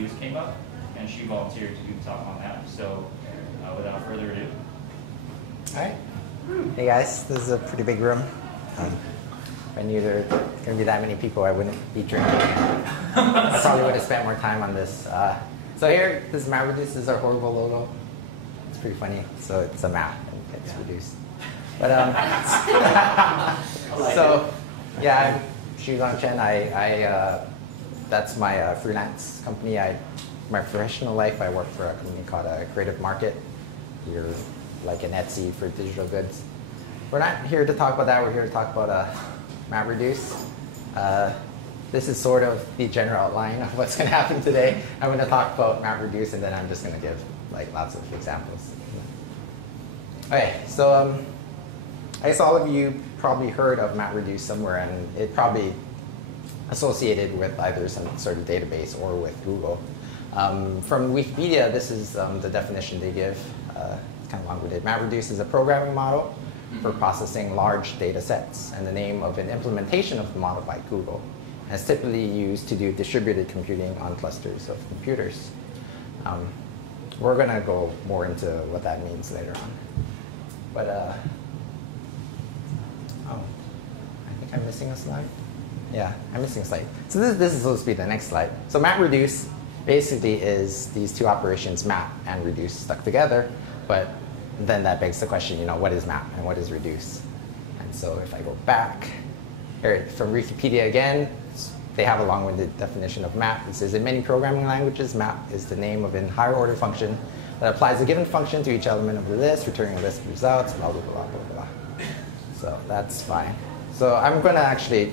MapReduce came up, and she volunteered to do the talk on that. So without further ado. All right. Hey guys, this is a pretty big room. If I knew there were going to be that many people, I wouldn't be drinking. I probably would have spent more time on this. So here, this is MapReduce. This is our horrible logo. It's pretty funny. So it's a map, and it's reduced. But so yeah, I'm Shu Chen. That's my freelance company. My professional life, I work for a company called Creative Market. We're like an Etsy for digital goods. We're not here to talk about that. We're here to talk about MapReduce. This is sort of the general outline of what's going to happen today. I'm going to talk about MapReduce, and then I'm just going to give like lots of examples. Okay, so I guess all of you probably heard of MapReduce somewhere, and it probably associated with either some sort of database or with Google. From Wikipedia, this is the definition they give. It's kind of long-winded. MapReduce is a programming model for processing large data sets, and the name of an implementation of the model by Google. And it's typically used to do distributed computing on clusters of computers. We're going to go more into what that means later on. But, oh, I think I'm missing a slide. Yeah, I'm missing a slide. So this is supposed to be the next slide. So MapReduce basically is these two operations, map and reduce, stuck together. But then that begs the question, what is map and what is reduce? And so if I go back, here from Wikipedia again, they have a long-winded definition of map. It says, in many programming languages, map is the name of a higher-order function that applies a given function to each element of the list, returning a list of results, blah, blah, blah, blah, blah. So that's fine. So I'm going to actually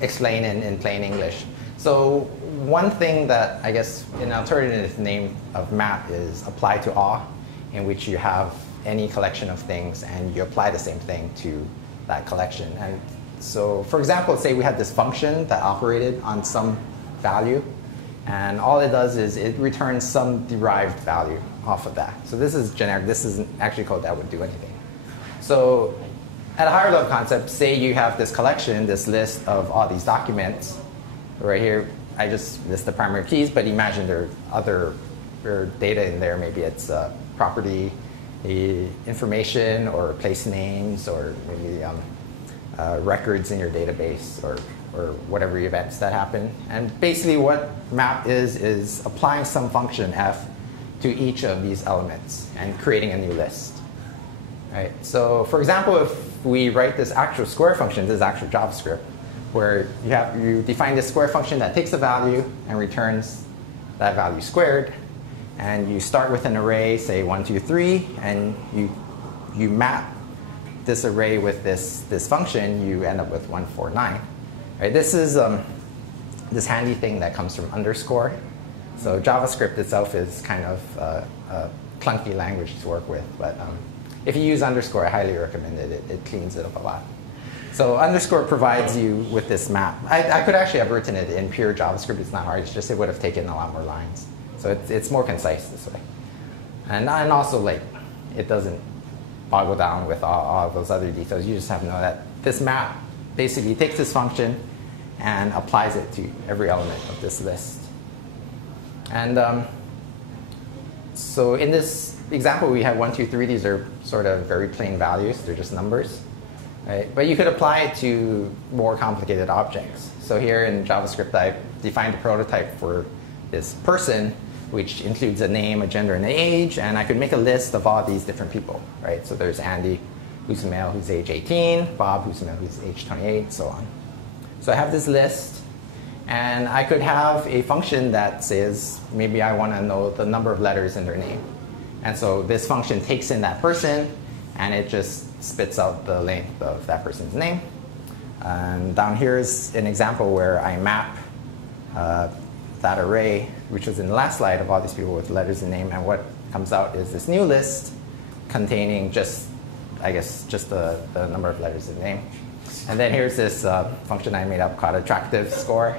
explain in plain English. So one thing that I guess an alternative name of map is apply to all, in which you have any collection of things and you apply the same thing to that collection. And so for example, say we had this function that operated on some value, and all it does is it returns some derived value off of that. So this is generic. This isn't actually code that would do anything. So at a higher level concept, say you have this collection, this list of all these documents. Right here, I just list the primary keys, but imagine there are other data in there. Maybe it's property information or place names or maybe records in your database or whatever events that happen. And basically what map is applying some function f to each of these elements and creating a new list. Right? So for example, if we write this actual square function, this is actual JavaScript, where you define this square function that takes a value and returns that value squared. And you start with an array, say 1, 2, 3, and you map this array with this function, you end up with 1, 4, 9. Right? This is this handy thing that comes from underscore. So JavaScript itself is kind of a clunky language to work with, but if you use underscore, I highly recommend it. It cleans it up a lot. So underscore provides you with this map. I could actually have written it in pure JavaScript. It's not hard. It's just it would have taken a lot more lines. So it's more concise this way. And also, like, it doesn't boggle down with all of those other details. You just have to know that this map basically takes this function and applies it to every element of this list. And so in this example, we have 1, 2, 3. These are sort of very plain values. They're just numbers. Right? But you could apply it to more complicated objects. So here in JavaScript, I defined a prototype for this person, which includes a name, a gender, and an age. And I could make a list of all these different people. Right? So there's Andy, who's male, who's age 18, Bob, who's male, who's age 28, so on. So I have this list. And I could have a function that says, maybe I want to know the number of letters in their name. And so this function takes in that person, and it just spits out the length of that person's name. And down here is an example where I map that array, which was in the last slide, of all these people with letters in name. And what comes out is this new list containing just, I guess, just the number of letters in name. And then here's this function I made up called attractive score,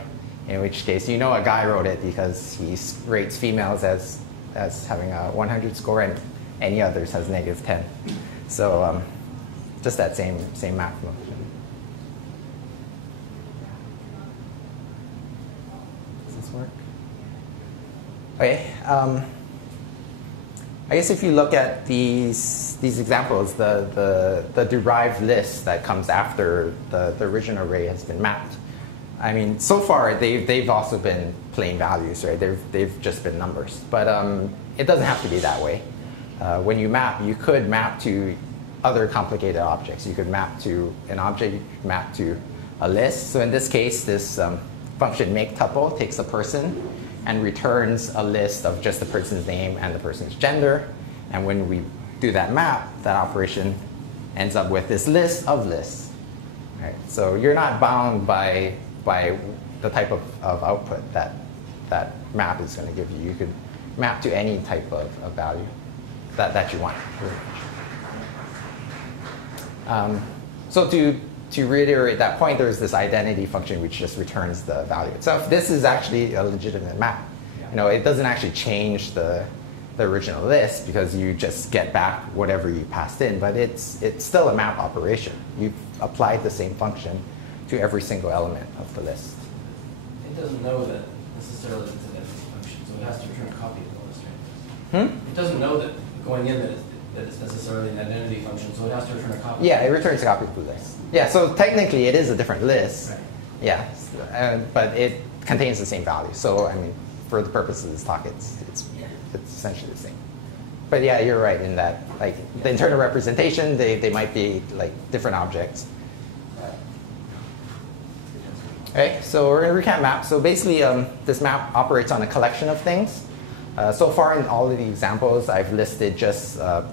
in which case you know a guy wrote it because he rates females as having a 100 score, and any others has -10. So just that same map function. Does this work? Okay. I guess if you look at these examples, the derived list that comes after the original array has been mapped. I mean, so far they've also been plain values, right? They've just been numbers, but it doesn't have to be that way. When you map, you could map to other complicated objects. You could map to an object, you could map to a list. So in this case, this function makeTuple takes a person and returns a list of just the person's name and the person's gender. And when we do that map, that operation ends up with this list of lists. Right? So you're not bound by the type of output that map is going to give you. You could map to any type of value that you want. So to reiterate that point, there's this identity function which just returns the value itself. This is actually a legitimate map. You know, it doesn't actually change the original list because you just get back whatever you passed in, but it's still a map operation. You've applied the same function to every single element of the list. It doesn't know that necessarily it's an identity function, so it has to return a copy of the list, right? It doesn't know that going in that it's necessarily an identity function, so it has to return a copy. Yeah, it returns a copy of the list. Yeah, so technically it is a different list. Right. Yeah, but it contains the same value. So I mean, for the purpose of this talk, it's essentially the same. But yeah, you're right in that, like, the internal representation, they might be like different objects. Okay, so we're going to recap map. So basically, this map operates on a collection of things. So far in all of the examples, I've listed just a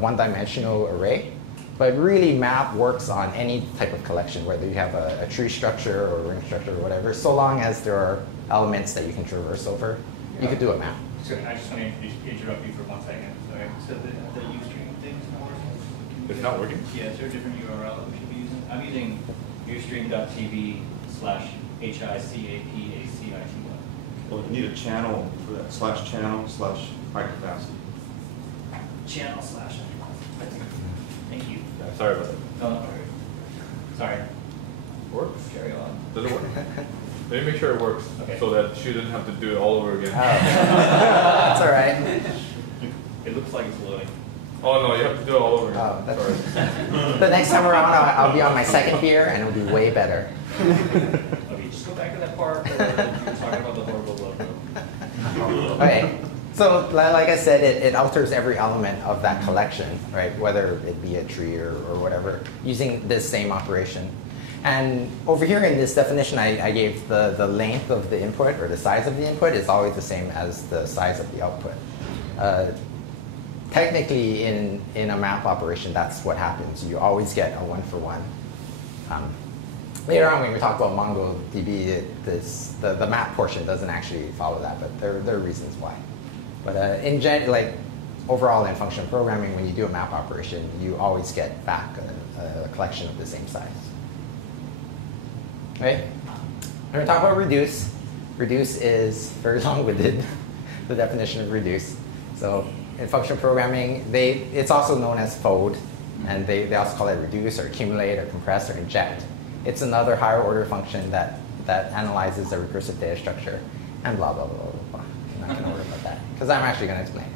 one-dimensional array. But really, map works on any type of collection, whether you have a tree structure or a ring structure or whatever. So long as there are elements that you can traverse over, you could do a map. So I just want to interrupt you for 1 second. Sorry. So the Ustream thing is not working? It's not working? Yeah, is there a different URL that we should be using? I'm using ustream.tv/HICAPACITY. Well, you need a channel for that, /channel/high capacity. Channel / Thank you. Yeah, sorry about that. No, no, sorry. Works? Carry on. Does it work? Maybe make sure it works, Okay. so that she didn't have to do it all over again. That's all right. It looks like it's loading. Oh no, you have to do it all over again. Oh, that's Sorry. The next time around, I'll be on my second beer, and it'll be way better. Okay, just go back to that part where you were talking about the horrible logo. Okay, so like I said, it alters every element of that collection, right? Whether it be a tree or whatever, using this same operation. And over here in this definition, I gave the length of the input, or the size of the input, is always the same as the size of the output. Technically, in a map operation, that's what happens. You always get a 1-for-1. Later on, when we talk about MongoDB, the map portion doesn't actually follow that, but there are reasons why. But overall in functional programming, when you do a map operation, you always get back a collection of the same size. Okay, we're going to talk about reduce. Reduce is very long-winded, the definition of reduce. So in functional programming, it's also known as fold, and they also call it reduce or accumulate or compress or inject. It's another higher order function that analyzes a recursive data structure and blah, blah, blah, blah, blah. I'm not going to worry about that because I'm actually going to explain.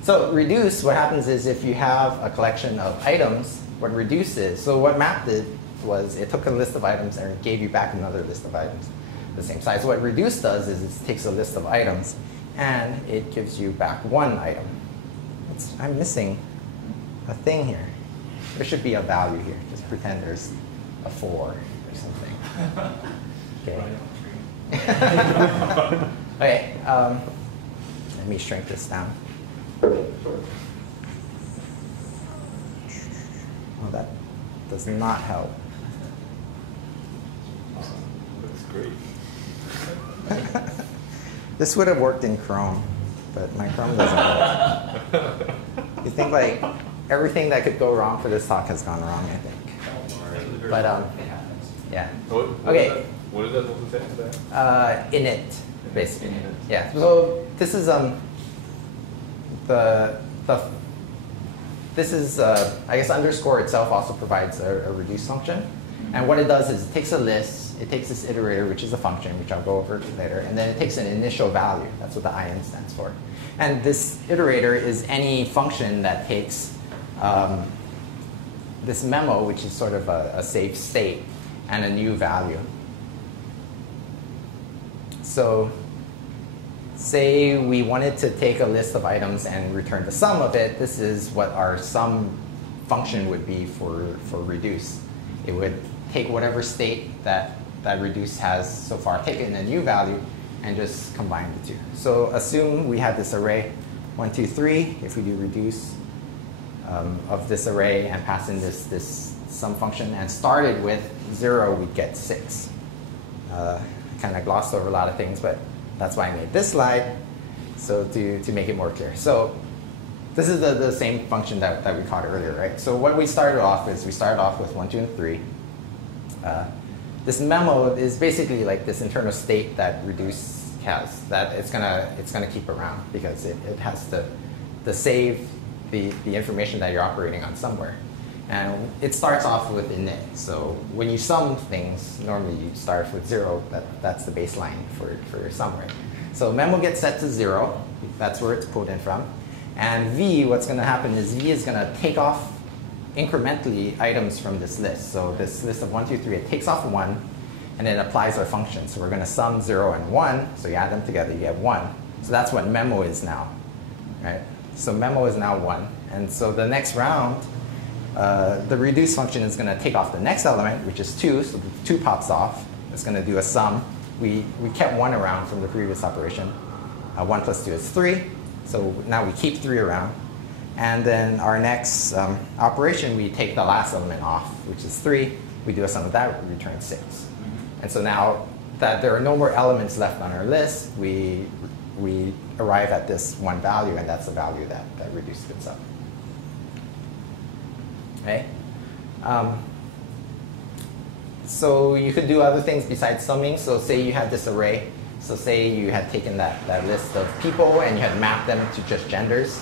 So reduce, what happens is if you have a collection of items, what reduce is, so what map did was it took a list of items and it gave you back another list of items the same size. So what reduce does is it takes a list of items and it gives you back one item. I'm missing a thing here. There should be a value here. Just pretend there's a 4 or something. Okay. Okay. Let me shrink this down. Oh, that does not help. That's great. This would have worked in Chrome, but my Chrome doesn't work. You think like everything that could go wrong for this talk has gone wrong, I think. But yeah. Okay. What is that supposed to say? Init, basically. Yeah. So this is I guess underscore itself also provides a reduce function, and what it does is it takes a list, it takes this iterator, which is a function, which I'll go over later, and then it takes an initial value. That's what the in stands for. And this iterator is any function that takes this memo, which is sort of a safe state, and a new value. So say we wanted to take a list of items and return the sum of it. This is what our sum function would be for reduce. It would take whatever state that reduce has so far, take it in a new value, and just combine the two. So assume we had this array 1, 2, 3. If we do reduce of this array and pass in this sum function and started with 0, we'd get 6. Kind of glossed over a lot of things, but that's why I made this slide, so to make it more clear. So this is the same function that we called earlier, right? So what we started off is we started off with 1, 2, and 3. This memo is basically like this internal state that reduce has that it's gonna keep around because it has to save the information that you're operating on somewhere. And it starts off with init. So when you sum things, normally you start with 0. That's the baseline for your sum, right? So memo gets set to 0. That's where it's pulled in from. And v, what's going to happen is v is going to take off incrementally items from this list. So this list of 1, 2, 3, it takes off 1, and then applies our function. So we're going to sum 0 and 1. So you add them together, you get 1. So that's what memo is now, right? So memo is now 1. And so the next round, the reduce function is going to take off the next element, which is 2. So the 2 pops off. It's going to do a sum. We kept 1 around from the previous operation. 1 plus 2 is 3. So now we keep 3 around. And then our next operation, we take the last element off, which is 3. We do a sum of that, we return 6. And so now that there are no more elements left on our list, we arrive at this one value, and that's the value that reduce spits up. Okay? So you could do other things besides summing. So say you had this array. So say you had taken that list of people and you had mapped them to just genders.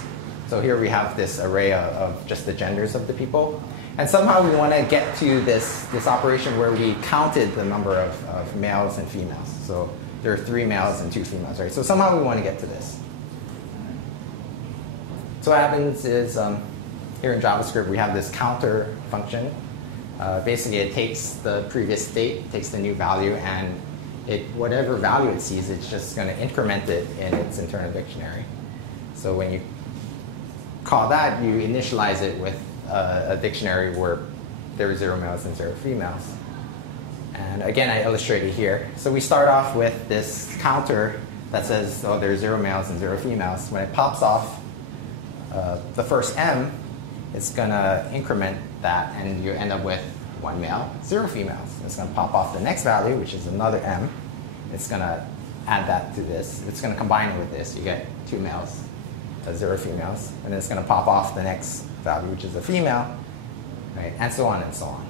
So here we have this array of just the genders of the people. And somehow we want to get to this operation where we counted the number of males and females. So there are 3 males and 2 females, right? So somehow we want to get to this. So what happens is here in JavaScript, we have this counter function. Basically, it takes the previous state, takes the new value, and whatever value it sees, it's just going to increment it in its internal dictionary. So when you call that, you initialize it with a dictionary where there are 0 males and 0 females. And again, I illustrated here. So we start off with this counter that says, oh, there are 0 males and 0 females. When it pops off the first m, it's going to increment that, and you end up with 1 male, 0 females. It's going to pop off the next value, which is another m. It's going to add that to this. It's going to combine it with this. You get 2 males, 0 females. And then it's going to pop off the next value, which is a female, right? And so on and so on.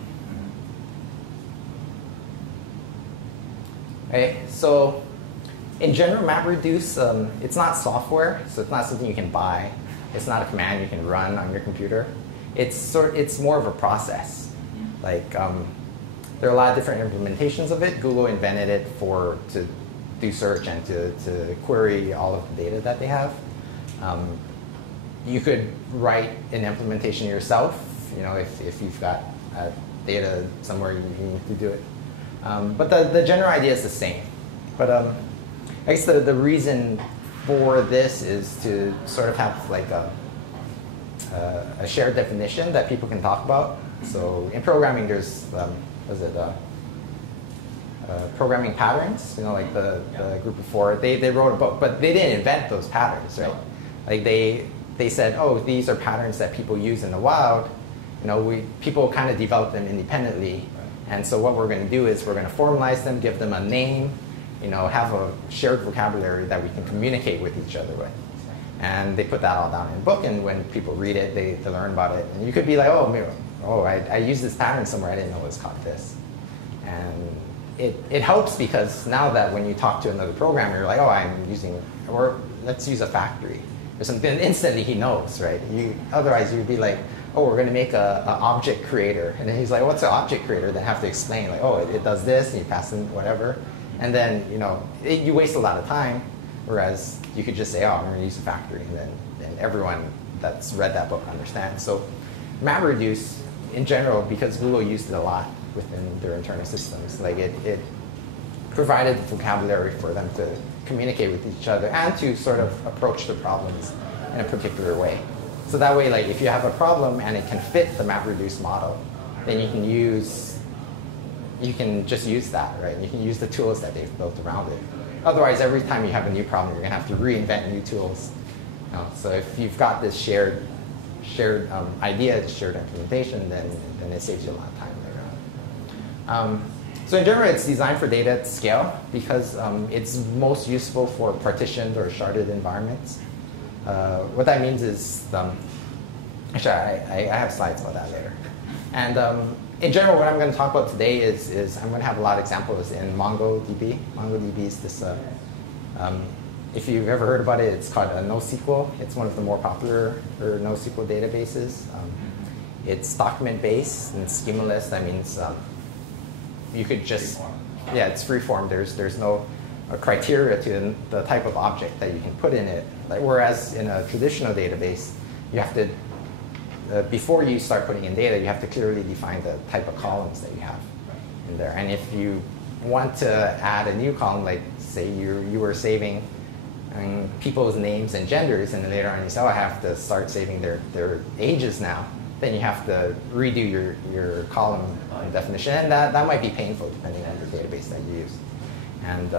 Okay, so in general, MapReduce, it's not software, so it's not something you can buy. It's not a command you can run on your computer. It's more of a process. Like there are a lot of different implementations of it. Google invented it to do search and to query all of the data that they have. You could write an implementation yourself, if you've got data somewhere you need to do it. But the general idea is the same. But I guess the reason for this is to sort of have like a shared definition that people can talk about. So in programming, there's programming patterns. Like the group of 4, they wrote a book, but they didn't invent those patterns, right? Like they said, oh, these are patterns that people use in the wild. People kind of develop them independently, and so what we're going to do is we're going to formalize them, give them a name, have a shared vocabulary that we can communicate with each other with. And they put that all down in a book, and when people read it, they learn about it. And you could be like, I used this pattern somewhere, I didn't know it was called this. And it helps because now that when you talk to another programmer, you're like, oh, I'm using, or let's use a factory. or something, instantly he knows, right? Otherwise, you'd be like, oh, we're going to make an object creator. And then he's like, what's an object creator? Then have to explain, like, oh, it does this, and you pass in whatever. And then, you waste a lot of time, whereas you could just say, oh, I'm going to use a factory, and then everyone that's read that book understands. So MapReduce, in general, because Google used it a lot within their internal systems, like it provided the vocabulary for them to communicate with each other and to sort of approach the problems in a particular way. So that way, like, if you have a problem and it can fit the MapReduce model, then you can just use that, right? You can use the tools that they've built around it. Otherwise, every time you have a new problem, you're going to have to reinvent new tools. So if you've got this shared idea, shared implementation, then it saves you a lot of time later on. So in general, it's designed for data at scale because it's most useful for partitioned or sharded environments. What that means is, actually, I have slides about that later. And in general, what I'm going to talk about today is I'm going to have a lot of examples in MongoDB. MongoDB is this, if you've ever heard about it, it's called a NoSQL. It's one of the more popular NoSQL databases. It's document-based and schemaless. That means you could just, yeah, it's free-form. There's no criteria to the type of object that you can put in it. Whereas in a traditional database, you have to, before you start putting in data, you have to clearly define the type of columns that you have in there. And if you want to add a new column, like say you were saving people's names and genders, and then later on you say, oh, I have to start saving their ages now, then you have to redo your column definition, and that might be painful depending on the database that you use. And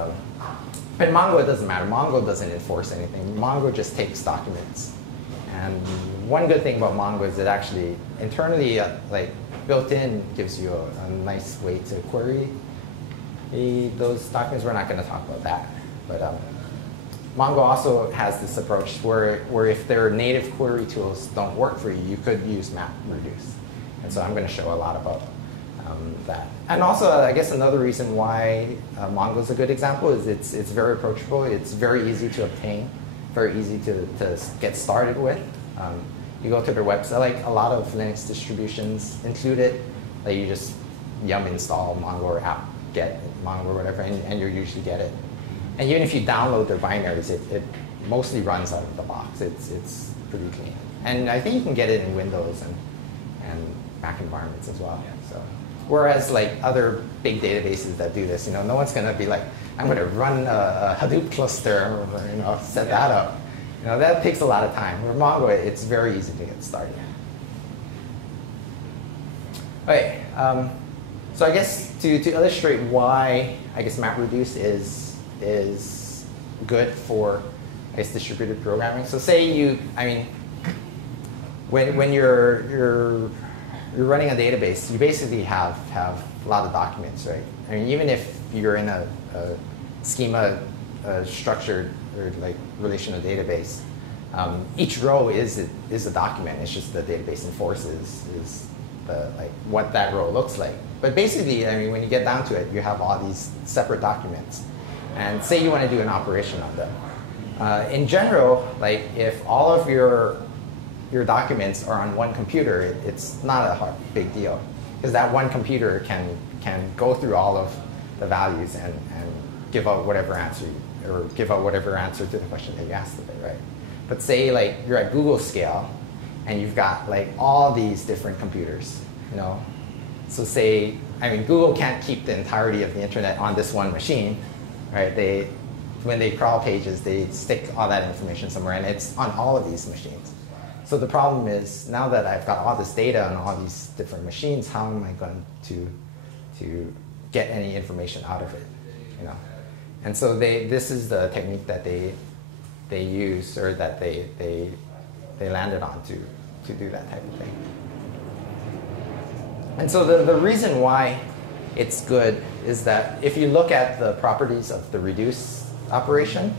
but in Mongo, it doesn't matter. Mongo doesn't enforce anything. Mongo just takes documents. And one good thing about Mongo is it actually internally, like built in, gives you a nice way to query those documents. We're not going to talk about that, but Mongo also has this approach where if their native query tools don't work for you, you could use MapReduce. And so I'm going to show a lot about that. And also, I guess another reason why Mongo is a good example is it's very approachable. It's very easy to obtain, very easy to get started with. You go to their website, like a lot of Linux distributions include it. Like you just yum install Mongo or apt-get Mongo or whatever, and you usually get it. And even if you download their binaries, it mostly runs out of the box. It's pretty clean. And I think you can get it in Windows and Mac environments as well. So, whereas like other big databases that do this, no one's going to be like, I'm going to run a Hadoop cluster, or, set that up. That takes a lot of time. With Mongo, it's very easy to get started. Okay, so I guess to illustrate why I guess MapReduce is good for distributed programming. So say when you're running a database, you basically have a lot of documents, right? I mean, even if you're in a schema structured or like relational database, each row is a document. It's just the database enforces is what that row looks like. But basically, I mean, when you get down to it, you have all these separate documents. And say you want to do an operation on them. In general, like if all of your documents are on one computer, it's not a big deal, because that one computer can go through all of the values and give out whatever answer to the question that you asked of it, right? But say like you're at Google scale, and you've got like all these different computers, So say, Google can't keep the entirety of the internet on this one machine, right? When they crawl pages, they stick all that information somewhere, and it's on all of these machines. So the problem is, now that I've got all this data on all these different machines, how am I going to get any information out of it, And so this is the technique that they use, or that they landed on to do that type of thing. And so the reason why it's good is that if you look at the properties of the reduce operation,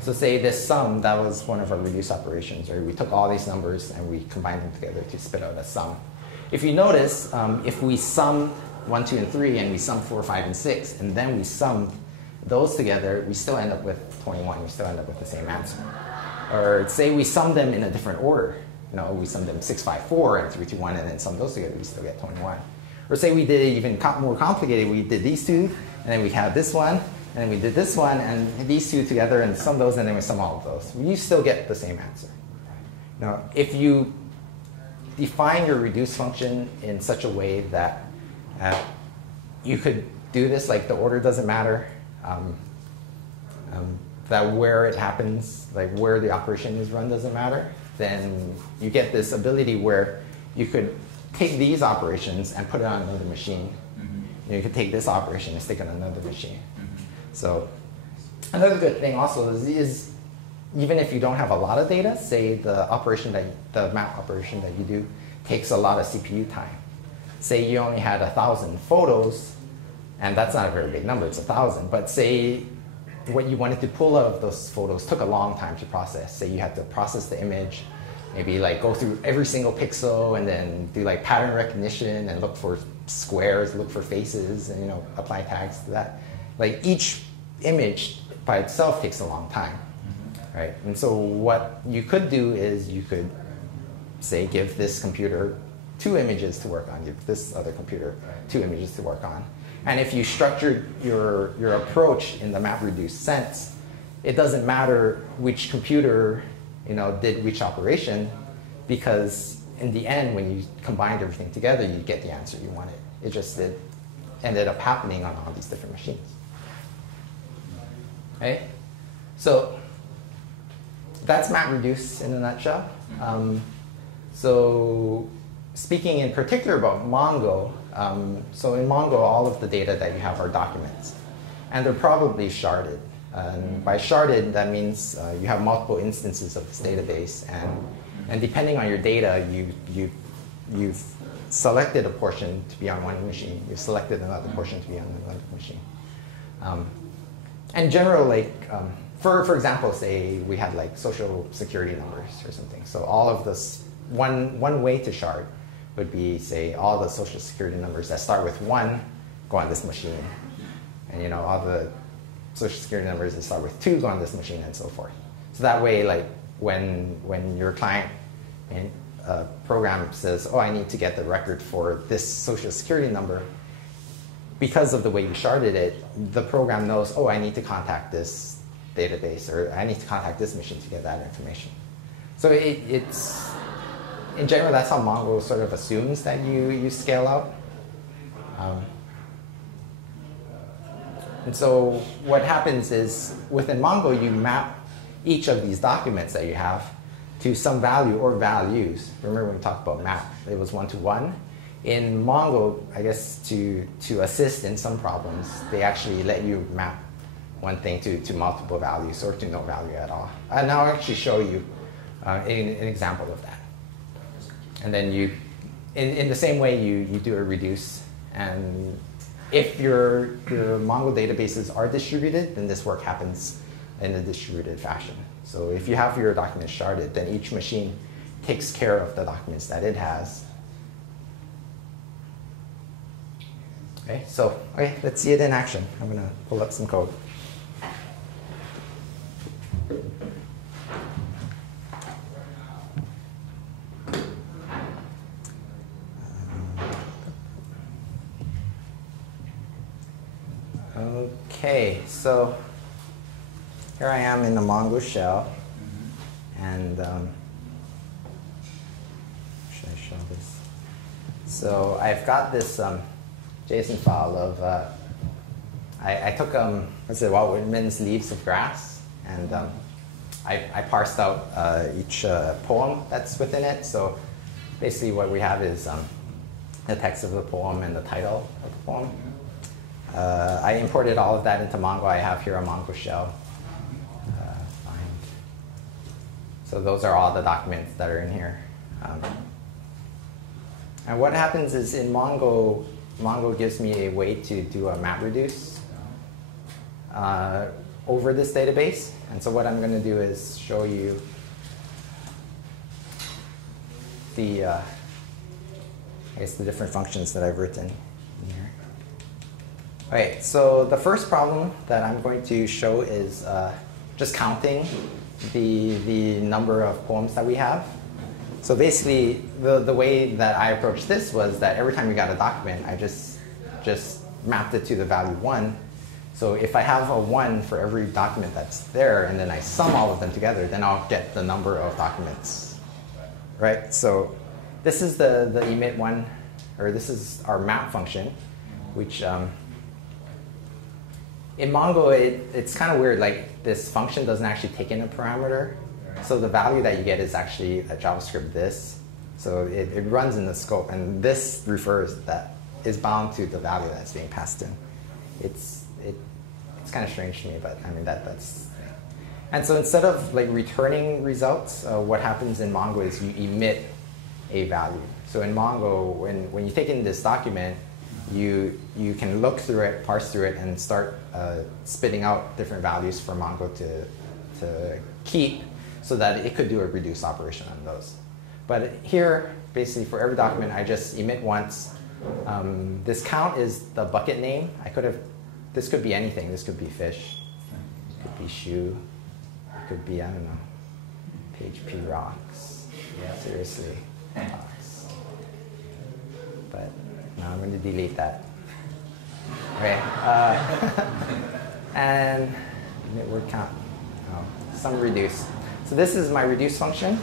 so say this sum, that was one of our reduce operations, right? We took all these numbers and we combined them together to spit out a sum. If you notice, if we sum 1, 2, and 3, and we sum 4, 5, and 6, and then we sum those together, we still end up with 21. We still end up with the same answer. Or say we sum them in a different order. We sum them 6, 5, 4, and 3, 2, 1, and then sum those together, we still get 21. Or say we did it even more complicated. We did these two, and then we have this one, and then we did this one, and these two together, and sum those, and then we sum all of those. You still get the same answer. Now, if you define your reduce function in such a way that you could do this, like the order doesn't matter, that where it happens, like where the operation is run doesn't matter, then you get this ability where you could take these operations and put it on another machine. And you could take this operation and stick it on another machine. So another good thing also is even if you don't have a lot of data, say the map operation that you do takes a lot of CPU time. Say you only had 1,000 photos, and that's not a very big number, it's 1,000. But say what you wanted to pull out of those photos took a long time to process. Say you had to process the image, maybe like go through every single pixel and then do like pattern recognition and look for squares, look for faces, and apply tags to that. Like each image by itself takes a long time, right? And so what you could do is you could say give this computer 2 images to work on, give this other computer 2 images to work on. And if you structured your approach in the MapReduce sense, it doesn't matter which computer did which operation, because in the end, when you combined everything together, you get the answer you wanted. It just ended up happening on all these different machines. Okay? So that's MapReduce in a nutshell. So speaking in particular about Mongo, so in Mongo, all of the data that you have are documents. And they're probably sharded. And by sharded, that means you have multiple instances of this database. And depending on your data, you've selected a portion to be on one machine. You've selected another portion to be on another machine. In general, like, for example, say we had like social security numbers or something. So all of this, one way to shard would be, say, all the social security numbers that start with 1 go on this machine. And all the social security numbers that start with 2 go on this machine, and so forth. So that way, like, when your client program says, oh, I need to get the record for this social security number, because of the way you sharded it, the program knows, oh, I need to contact this database, or I need to contact this machine to get that information. So it's in general, that's how Mongo sort of assumes that you scale out. And so what happens is within Mongo, you map each of these documents that you have to some value or values. Remember when we talked about map, it was 1-to-1. In Mongo, I guess to assist in some problems, they actually let you map one thing to multiple values or to no value at all. And I'll actually show you an example of that. And then in the same way, you do a reduce. And if your Mongo databases are distributed, then this work happens in a distributed fashion. So if you have your documents sharded, then each machine takes care of the documents that it has. Okay, so let's see it in action. I'm going to pull up some code. Okay, so here I am in the Mongo shell, and should I show this? So I've got this JSON file of I took Walt Whitman's Leaves of Grass, and I parsed out each poem that's within it. So basically, what we have is the text of the poem and the title of the poem. I imported all of that into Mongo. I have here a Mongo shell. So those are all the documents that are in here. And what happens is in Mongo, Mongo gives me a way to do a MapReduce over this database. And so what I'm going to do is show you the different functions that I've written in here. Okay, so the first problem that I'm going to show is just counting the number of poems that we have. So basically, the way that I approached this was that every time we got a document, I just mapped it to the value 1. So if I have a 1 for every document that's there, and then I sum all of them together, then I'll get the number of documents, right? So this is the emit one, or this is our map function, which in Mongo, it's kind of weird. Like, this function doesn't actually take in a parameter. So the value that you get is actually a JavaScript this. So it runs in the scope, and this refers that is bound to the value that's being passed in. It's kind of strange to me, but I mean that's. And so instead of like returning results, what happens in Mongo is you emit a value. So in Mongo, when you take in this document, you can look through it, parse through it, and start spitting out different values for Mongo to keep, so that it could do a reduce operation on those. But here, basically for every document, I just emit once. This count is the bucket name. This could be anything. This could be fish. It could be Shu. It could be, I don't know, PHP rocks. Yeah, seriously, rocks. But no, I'm going to delete that. Okay. And emit word count. Oh, some reduce. So this is my reduce function.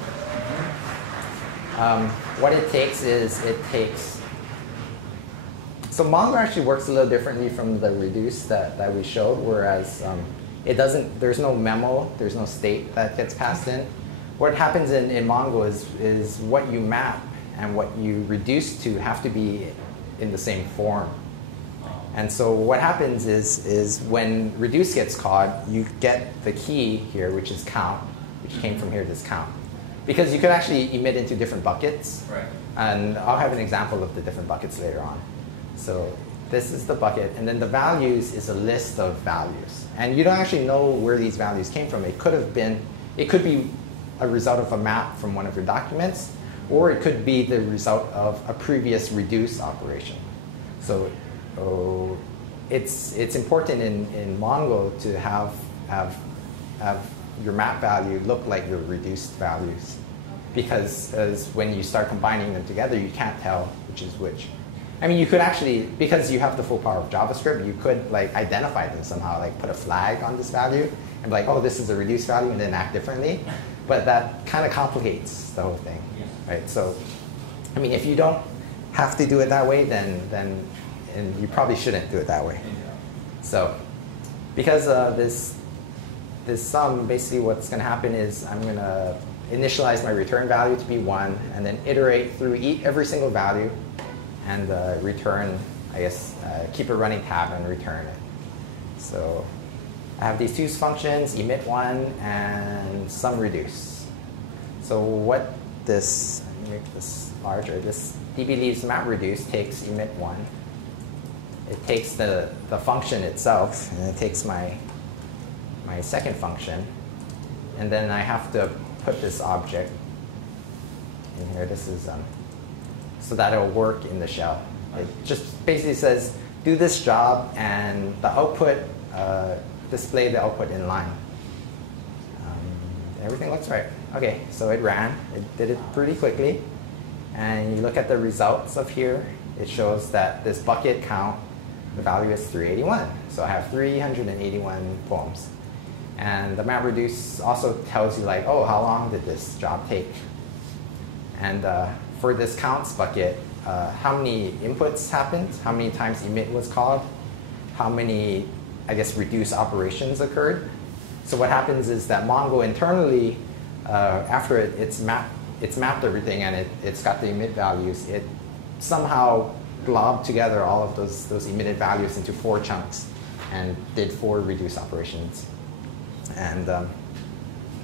What it takes is so Mongo actually works a little differently from the reduce that we showed, whereas there's no memo, there's no state that gets passed in. What happens in Mongo is what you map and what you reduce to have to be in the same form. And so what happens is when reduce gets called, you get the key here, which is count, which came from here, this count. Because you could actually emit into different buckets. Right. And I'll have an example of the different buckets later on. So this is the bucket, and then the values is a list of values. And you don't actually know where these values came from. It could be a result of a map from one of your documents, or it could be the result of a previous reduce operation. So it's important in Mongo to have your map value look like your reduced values, because when you start combining them together, you can't tell which is which. I mean, you could actually, because you have the full power of JavaScript, you could like identify them somehow, like put a flag on this value and be like, oh, this is a reduced value, and then act differently. But that kind of complicates the whole thing, right? So, I mean, if you don't have to do it that way, then and you probably shouldn't do it that way. So, because this sum, basically what's going to happen is I'm going to initialize my return value to be 1, and then iterate through every single value, and return, I guess, keep a running tab and return it. So I have these two functions, emit 1 and sum reduce. So what this, let me make this larger, this dbleaves MapReduce takes emit 1. It takes the function itself, and it takes my second function, and then I have to put this object in here. This is so that it'll work in the shell. It just basically says, do this job, and the output, display the output in line. Everything looks right. Okay, so it ran. It did it pretty quickly. And you look at the results of here, it shows that this bucket count, the value is 381. So I have 381 poems. And the MapReduce also tells you, like, oh, how long did this job take? And for this counts bucket, how many inputs happened, how many times emit was called, how many, I guess, reduce operations occurred. So what happens is that Mongo internally, after it's mapped everything and it's got the emit values, it somehow globbed together all of those emitted values into 4 chunks and did 4 reduce operations. And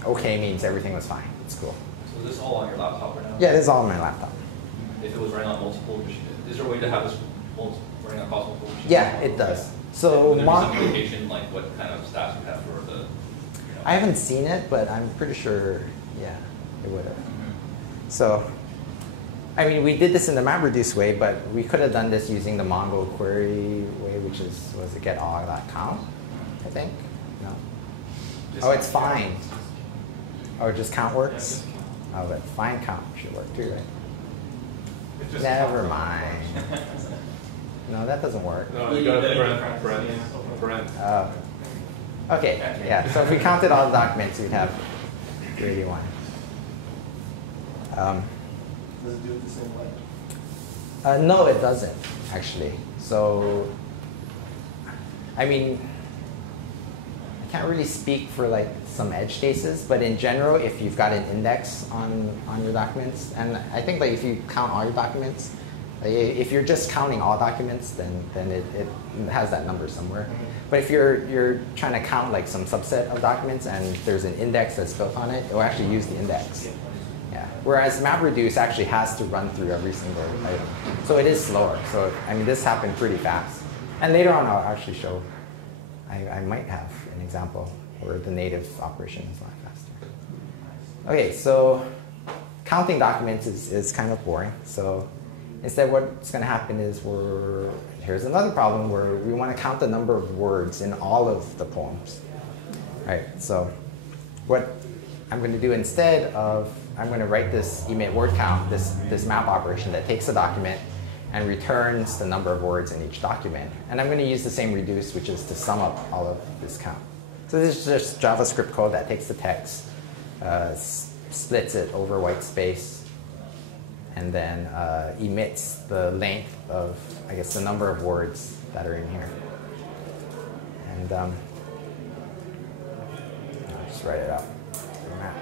OK means everything was fine. It's cool. So is this all on your laptop right now? Yeah, this is all on my laptop. If it was running on multiple machines, is there a way to have this running across multiple machines? Yeah, it does. So would there be some indication, like what kind of stats you have for the? I haven't seen it, but I'm pretty sure, yeah, it would have. So, I mean, we did this in the MapReduce way, but we could have done this using the Mongo query way, which was it get all.count, I think? No. Oh, it's fine. Oh, just count Yeah, works? just count. Oh, but find count should work too, right? It's just Never count. mind. No, that doesn't work. No, you got Brent. Okay, yeah, so if we counted all the documents, we'd have 81. Does it do it the same way? No, it doesn't, actually. So, I mean, I can't really speak for like some edge cases, but in general, if you've got an index on your documents, and I think like if you count all your documents, like if you're just counting all documents, then it has that number somewhere. But if you're trying to count like some subset of documents and there's an index that's built on it, it will actually use the index. Yeah. Whereas MapReduce actually has to run through every single item. So it is slower. So I mean, this happened pretty fast. And later on, I'll actually show, I might have an example where the native operation is a lot faster. Okay, so counting documents is kind of boring. So instead, what's going to happen is here's another problem where we want to count the number of words in all of the poems. Right, so what I'm going to do instead of, I'm going to write this emit word count, this map operation that takes a document and returns the number of words in each document. And I'm going to use the same reduce, which is to sum up all of this count. So this is just JavaScript code that takes the text, splits it over white space, and then emits the length of, I guess, the number of words that are in here. And I'll just write it out. Map,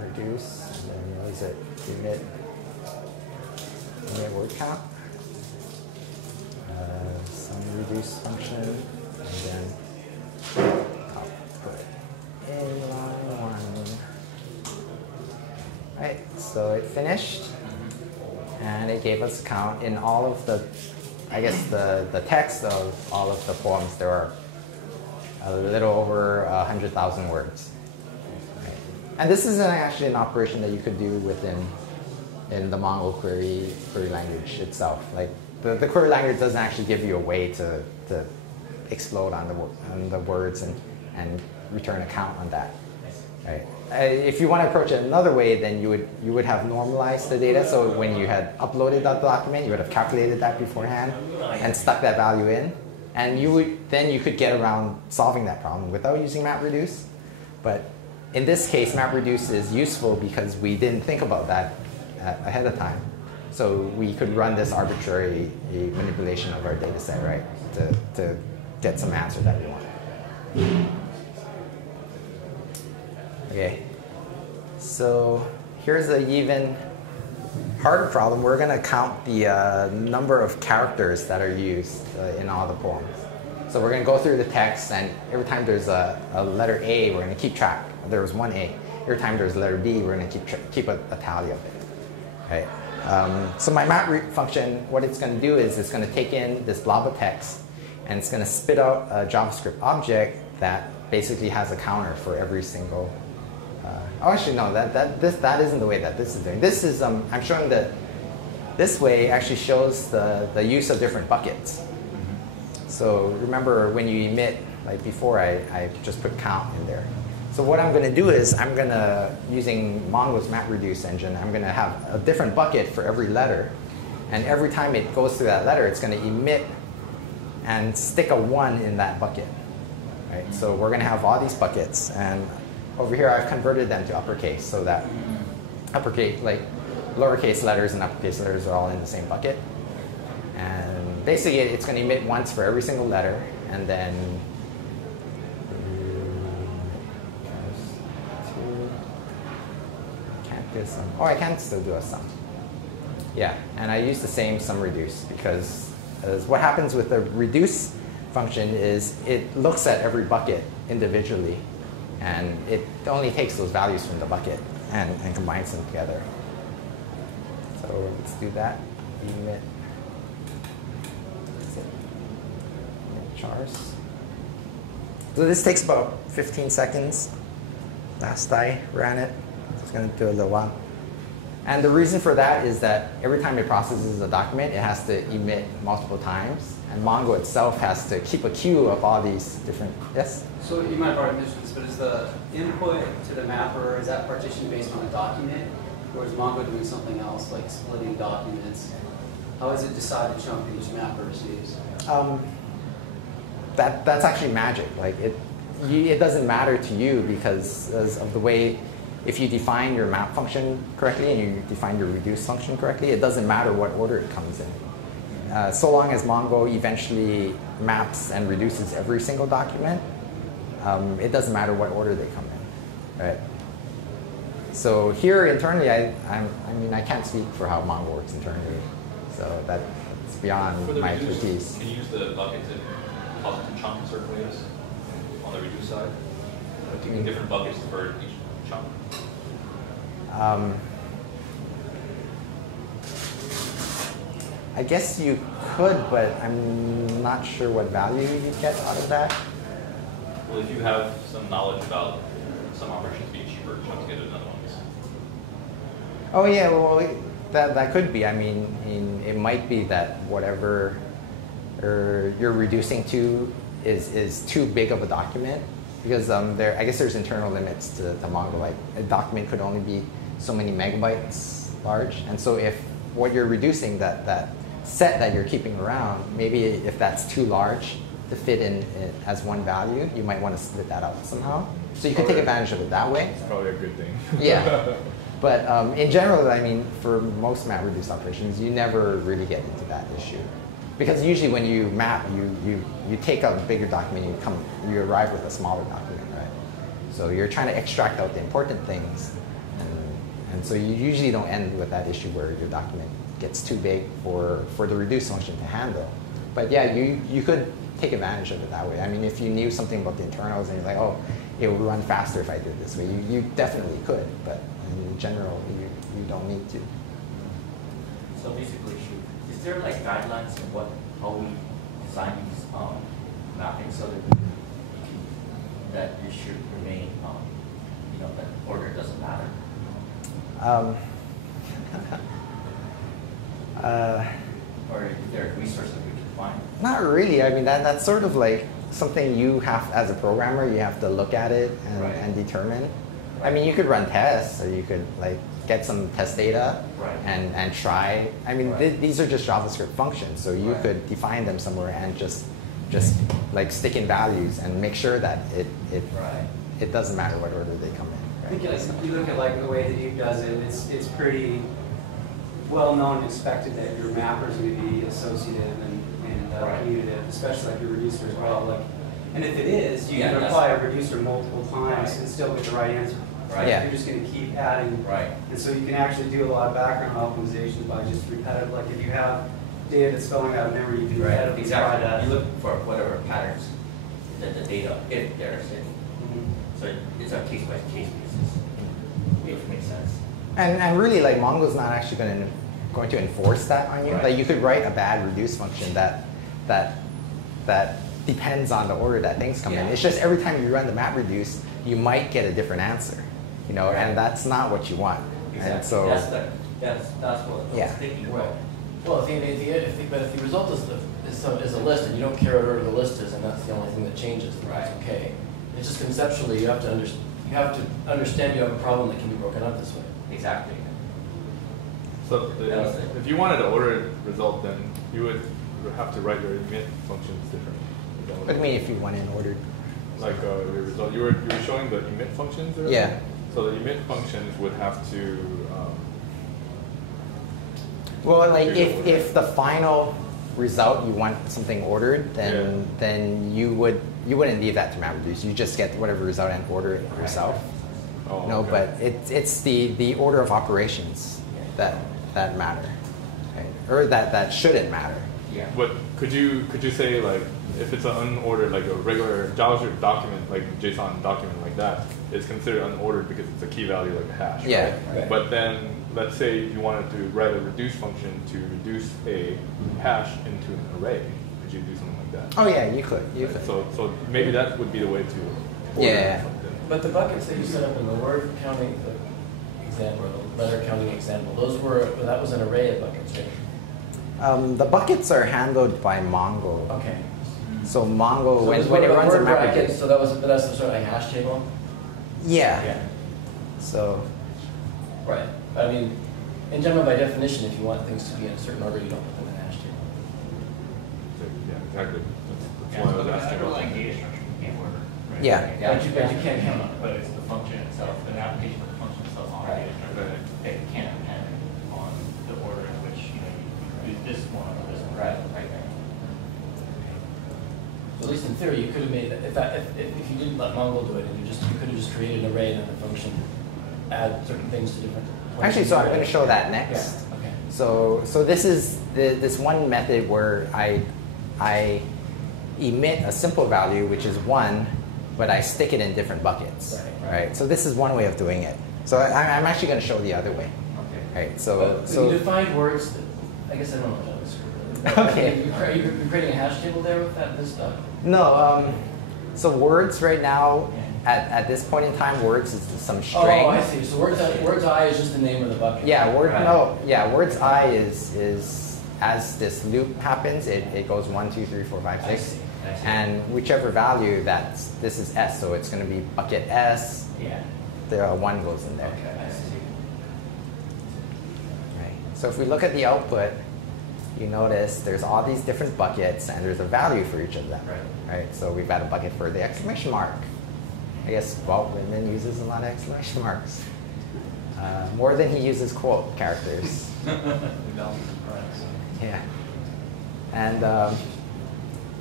reduce, and then what is it? Emit word count. Some reduce function, and then I'll put it in line 1. Right, so it finished, and it gave us a count in all of the, I guess the text of all of the poems. There are a little over 100,000 words. Right. And this isn't actually an operation that you could do in the Mongo query language itself. Like the query language doesn't actually give you a way to explode on the words and return a count on that. Right. If you want to approach it another way, then you would have normalized the data. So when you had uploaded that document, you would have calculated that beforehand and stuck that value in, and then you could get around solving that problem without using MapReduce. But in this case, MapReduce is useful because we didn't think about that ahead of time. So we could run this arbitrary manipulation of our data set, right, to get some answer that we want. Okay, so here's an even harder problem. We're going to count the number of characters that are used in all the poems. So we're going to go through the text, and every time there's a letter A, we're going to keep track. There was one A. Every time there's a letter B, we're going to keep a tally of it. Right? So my map function, what it's going to do is it's going to take in this blob of text, and it's going to spit out a JavaScript object that basically has a counter for every single. Oh, actually, no. That isn't the way that this is doing. This is I'm showing that this way actually shows the use of different buckets. So remember when you emit, like before, I just put count in there. So what I'm going to do is I'm going to, using Mongo's MapReduce engine, I'm going to have a different bucket for every letter. And every time it goes through that letter, it's going to emit and stick a 1 in that bucket. Right? So we're going to have all these buckets. And over here, I've converted them to uppercase so that uppercase, like lowercase letters and uppercase letters are all in the same bucket. And basically, it's going to emit once for every single letter. And then oh, I can still do a sum. Yeah, and I use the same sum reduce because what happens with the reduce function is it looks at every bucket individually, and it only takes those values from the bucket and combines them together. So let's do that. Emit chars. So this takes about 15 seconds. Last I ran it. It's going to do a little while. And the reason for that is that every time it processes a document, it has to emit multiple times. And Mongo itself has to keep a queue of all these different, yes? So you might have already mentioned this, but is the input to the mapper, is that partition based on a document? Or is Mongo doing something else, like splitting documents? How does it decide the chunk that each mapper receives? That's actually magic. Like it doesn't matter to you because of the way, if you define your map function correctly and you define your reduce function correctly, it doesn't matter what order it comes in. So long as Mongo eventually maps and reduces every single document, it doesn't matter what order they come in, right? So here internally, I mean, I can't speak for how Mongo works internally, so that's beyond my expertise. Can you use the bucket to toss it to chunks certain ways on the reduce side? Taking different buckets for each chunk. I guess you could, but I'm not sure what value you get out of that. Well, if you have some knowledge about some operations being cheaper, chunks get another ones. Oh yeah, well that could be. I mean, it might be that whatever you're reducing to is too big of a document because I guess there's internal limits to Mongo. Like a document could only be so many megabytes large, and so if what you're reducing, that set that you're keeping around, maybe if that's too large to fit in as one value, you might want to split that out somehow. So you can take advantage of it that way. It's probably a good thing. Yeah. But in general, I mean, for most MapReduce operations, you never really get into that issue. Because usually when you map, you take a bigger document, you arrive with a smaller document, right? So you're trying to extract out the important things. And so you usually don't end with that issue where your document gets too big for the reduce function to handle. But yeah, you could take advantage of it that way. I mean, if you knew something about the internals and you're like, oh, it would run faster if I did it this way, you definitely could. But in general, you don't need to. So basically, is there like guidelines on how we design these mappings so that it should remain, that order doesn't matter? Or is there resources we can find? Not really. I mean, that's sort of like something you have, as a programmer, you have to look at it and determine. I mean, you could run tests, or you could like get some test data and try. I mean, these are just JavaScript functions, so you could define them somewhere and just like stick in values and make sure that it doesn't matter what order they come in. I think if you look at like the way that Eve does it, it's pretty well known and expected that your mappers are going to be associative and commutative, especially like your reducer as well. Like, and if it is, you can apply a reducer multiple times and still get the right answer. Right? Yeah. You're just going to keep adding. Right. And so you can actually do a lot of background optimizations by just repetitive. Like if you have data that's going out of memory, you can repetitively try that. You look for whatever patterns that the data, if there's any. So it's a case-by-case basis, which makes sense. And really, like Mongo's not actually going to enforce that on you. Right. Like you could write a bad reduce function that depends on the order that things come in. It's just every time you run the MapReduce, you might get a different answer, and that's not what you want. Exactly. And so that's what I was thinking about. Well, if the result is a list, and you don't care what order the list is, and that's the only thing that changes, then that's okay. It's just conceptually you have to understand you have a problem that can be broken up this way. Exactly. So if you wanted to order a result, then you would have to write your emit functions differently. what do you mean if you went in ordered? Like your result, you were showing the emit functions earlier? Yeah. So the emit functions would have to. Well, like if the final result you want something ordered, then you wouldn't leave that to MapReduce. You just get whatever result and order it yourself. Oh, no, okay. but it's the order of operations that matter, right? Or that shouldn't matter. Yeah. But could you say like if it's an unordered, like a regular JavaScript document, like JSON document like that, it's considered unordered because it's a key value like a hash. Yeah. Right? But then let's say you wanted to write a reduce function to reduce a hash into an array. Could you do something like that? Oh yeah, you could. You could. So maybe that would be the way to order Yeah. something. But the buckets that you set up in the word counting, example, or the letter counting example, that was an array of buckets, right? The buckets are handled by Mongo. Okay. So Mongo, So when it runs a word bracket, MapReduce. so that's the sort of a hash table? Yeah. So, Right. I mean, in general, by definition, if you want things to be in a certain order, you don't put them in a hash table. So, yeah, exactly. That's Yeah, why I so was the asking about underlying that. data structure can't order, right? Yeah. But you can't count on it. But it's the function itself, the application of the function itself on the Right. data structure. It can't depend on the order in which, you know, you use this one or this one. Right. So at least in theory, you could have made, if you didn't let Mongo do it, and you could have just created an array and then the function add certain things to different points. actually, in so the I'm going to array. show that next. Yeah, okay. So this is this one method where I emit a simple value, which is 1, but I stick it in different buckets. Right. So this is one way of doing it. So I'm actually going to show the other way. Okay. Right. So you defined words that, I guess I don't know JavaScript. Okay. You're creating a hash table there with this stuff? no. So words right now, at this point in time, words is some string. Oh, I see. So words I is just the name of the bucket. Yeah. Right. Words I is as this loop happens, it goes 1, 2, 3, 4, 5, 6. I see. And whichever value this is S, so it's going to be bucket S. Yeah. The 1 goes in there. Okay, I see. Right. So if we look at the output, you notice there's all these different buckets, and there's a value for each of them. Right. So we've got a bucket for the exclamation mark. I guess Walt Whitman uses a lot of exclamation marks. More than he uses quote characters. Yeah. And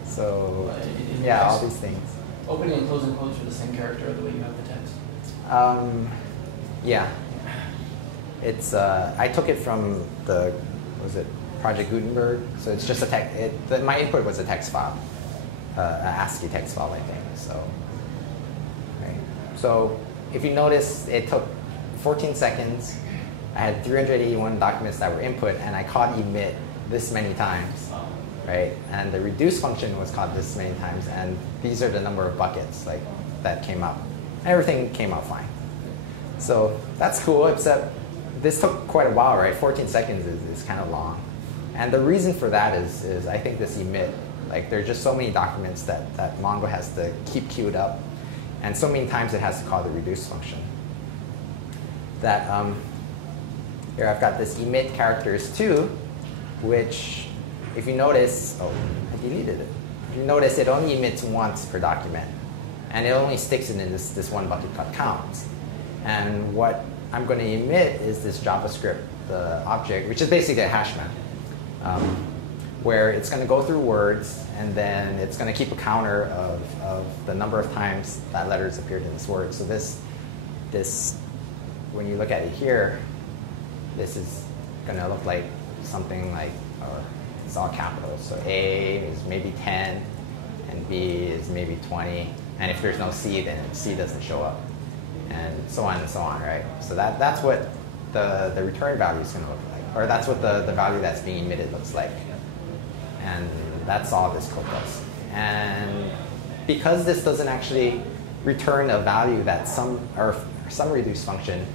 so, yeah, all these things. Opening and closing quotes are the same character the way you have the text? Yeah. It's I took it from Project Gutenberg. So it's just a text. My input was a text file, an ASCII text file, I think. So, right. So if you notice, it took 14 seconds. I had 381 documents that were input, and I called emit this many times, right? And the reduce function was called this many times, and these are the number of buckets that came up. And everything came out fine. So that's cool, except this took quite a while, right? 14 seconds is kind of long. And the reason for that is I think this emit, there's just so many documents that Mongo has to keep queued up, and so many times it has to call the reduce function. That here I've got this emit characters 2, which if you notice, I deleted it. If you notice, it only emits once per document, and it only sticks it in this one bucket called counts. And what I'm going to emit is this JavaScript object, which is basically a hash map, where it's going to go through words, and then it's going to keep a counter of the number of times that letters appeared in this word. So this, when you look at it here, this is going to look like something like, it's all capitals. So A is maybe 10, and B is maybe 20. And if there's no C, then C doesn't show up, and so on, right? So that's what the return value is going to look like, or that's what the value that's being emitted looks like. And that's all this code does. And because this doesn't actually return a value that some reduce function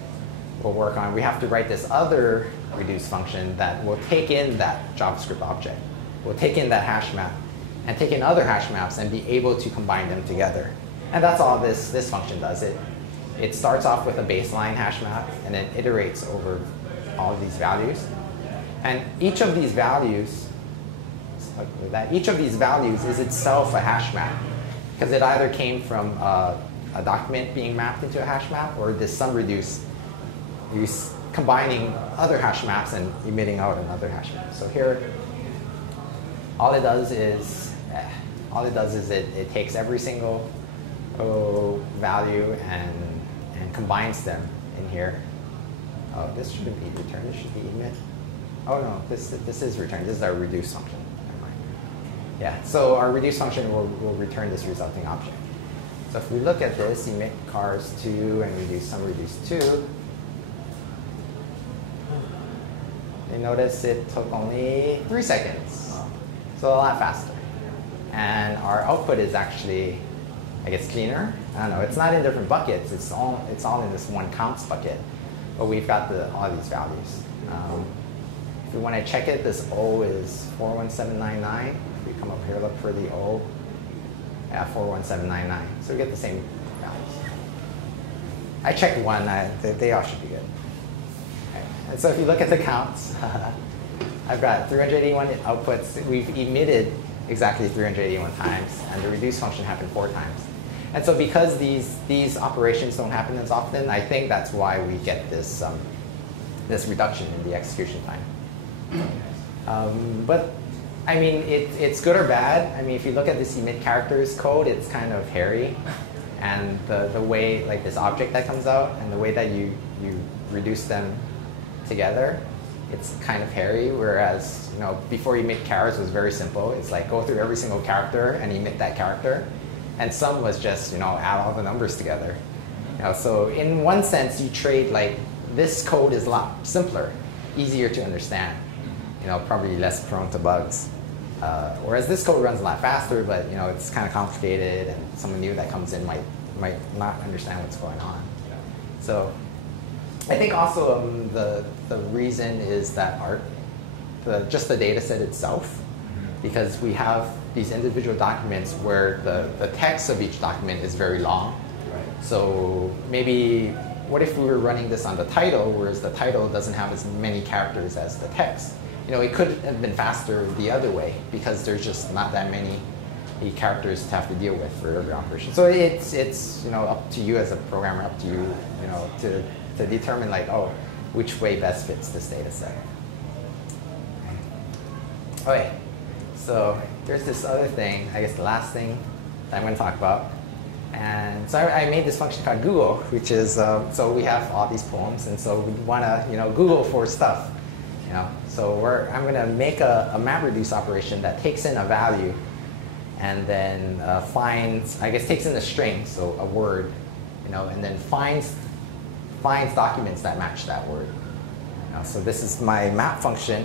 will work on, we have to write this other reduce function that will take in that JavaScript object, will take in that hash map, and take in other hash maps and be able to combine them together. And that's all this function does. It starts off with a baseline hash map, and then iterates over all of these values. And each of these values is itself a hash map, because it either came from a document being mapped into a hash map, or this SumReduce combining other hash maps and emitting out another hash map. So here, all it does is it takes every single value and combines them in here. Oh, this shouldn't be return. This should be emit. Oh no, this is return. This is our reduce function. Never mind. Yeah. So our reduce function will return this resulting object. So if we look at this, emit cars 2 and reduce SumReduce 2. You notice it took only 3 seconds, so a lot faster. And our output is actually, I guess, cleaner. I don't know. It's not in different buckets. It's all in this one counts bucket. but we've got all these values. If we want to check it, this O is 41799. If we come up here, look for the O, yeah, 41799. So we get the same values. I checked one, they all should be good. Okay. And so if you look at the counts, I've got 381 outputs. We've emitted exactly 381 times, and the reduce function happened 4 times. And so because these operations don't happen as often, I think that's why we get this, this reduction in the execution time. But I mean, it's good or bad. I mean, if you look at this emit characters code, it's kind of hairy. And the way, like this object that comes out, and the way that you reduce them together, it's kind of hairy. Whereas, you know, before emit chars was very simple. It's like go through every single character and emit that character. And sum was just, you know, add all the numbers together. You know, so in one sense, you trade, like, this code is a lot simpler, easier to understand, you know, probably less prone to bugs. Whereas this code runs a lot faster, but, you know, it's kind of complicated, and someone new that comes in might not understand what's going on. So I think also the reason is that just the data set itself, because we have these individual documents where the text of each document is very long. Right. So maybe, what if we were running this on the title, whereas the title doesn't have as many characters as the text? You know, it could have been faster the other way, because there's just not that many characters to have to deal with for every operation. So it's you know, up to you as a programmer, up to you, you know, to determine, like, oh, which way best fits this data set. Okay, so there's this other thing, I guess the last thing that I'm going to talk about. And so I made this function called Google, which is, so we have all these poems, and so we want to, you know, Google for stuff. You know, so I'm going to make a MapReduce operation that takes in a value and then finds, I guess, takes in a string, so a word, you know, and then finds documents that match that word. You know, so this is my map function,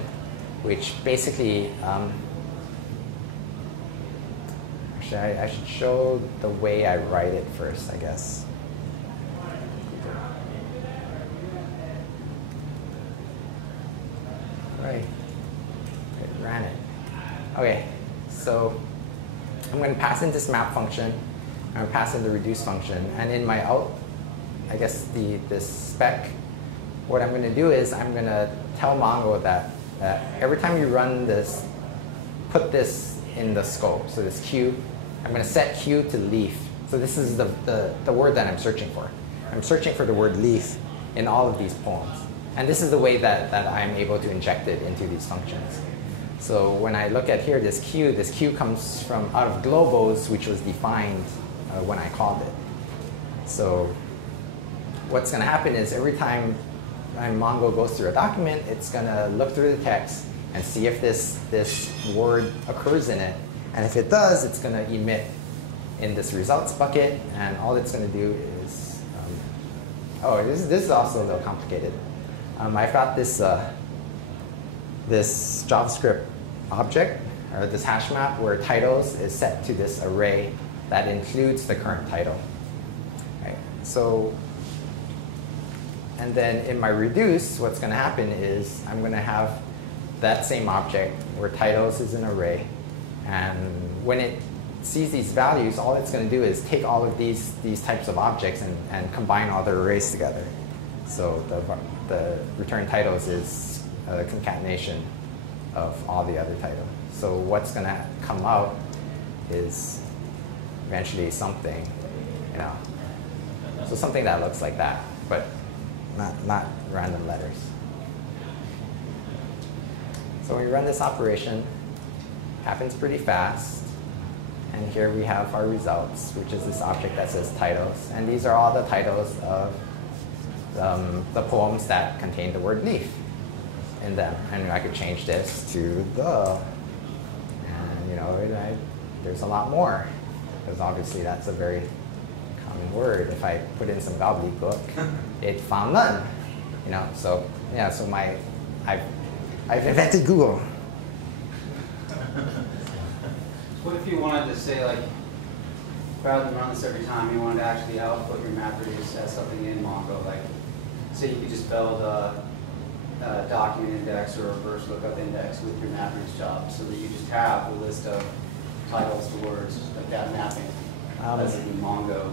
which basically, actually, I should show the way I write it first, I guess. Right, it ran it. Okay, so I'm going to pass in this map function. I'm going to pass in the reduce function. And in my out, I guess this spec, what I'm going to do is I'm going to tell Mongo that every time you run this, put this in the scope. So this Q, I'm going to set Q to leaf. So this is the word that I'm searching for. I'm searching for the word leaf in all of these poems. And this is the way that I'm able to inject it into these functions. So when I look at here, this Q comes from out of globals, which was defined when I called it. So what's going to happen is every time Mongo goes through a document, it's going to look through the text and see if this word occurs in it. And if it does, it's going to emit in this results bucket. And all it's going to do is, this is also a little complicated. I've got this JavaScript object, or this hash map, where titles is set to this array that includes the current title. Right? So, and then in my reduce, what's going to happen is I'm going to have that same object where titles is an array. And when it sees these values, all it's going to do is take all of these types of objects and combine all their arrays together. So the return titles is a concatenation of all the other titles. So what's going to come out is eventually something, you know, so something that looks like that, but not random letters. So when we run this operation, it happens pretty fast. And here we have our results, which is this object that says titles. And these are all the titles of the poems that contain the word leaf in them. And I could change this to the. And you know, there's a lot more, because obviously that's a very common word. If I put in some gobbledygook, it found none. You know, so yeah, so I've invented Google. What if you wanted to say, like, rather than run this every time, you wanted to actually output your MapReduce as something in Mongo, like say you could just build a document index or a reverse lookup index with your MapReduce job, so that you just have a list of titles to words, like that mapping, as in Mongo.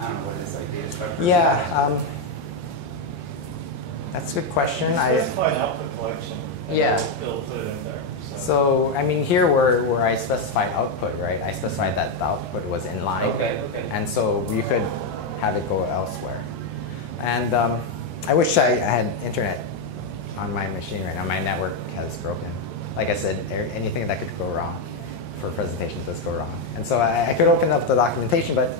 I don't know what it is, like data structure. Yeah, that's a good question. Specified output collection. And Yeah. It'll put it in there. So, I mean, here where I specified output, right? I specified that the output was in line. Okay, okay. And so you could have it go elsewhere. And I wish I had internet on my machine right now. My network has broken. Like I said, anything that could go wrong for presentations does go wrong. And so I could open up the documentation, but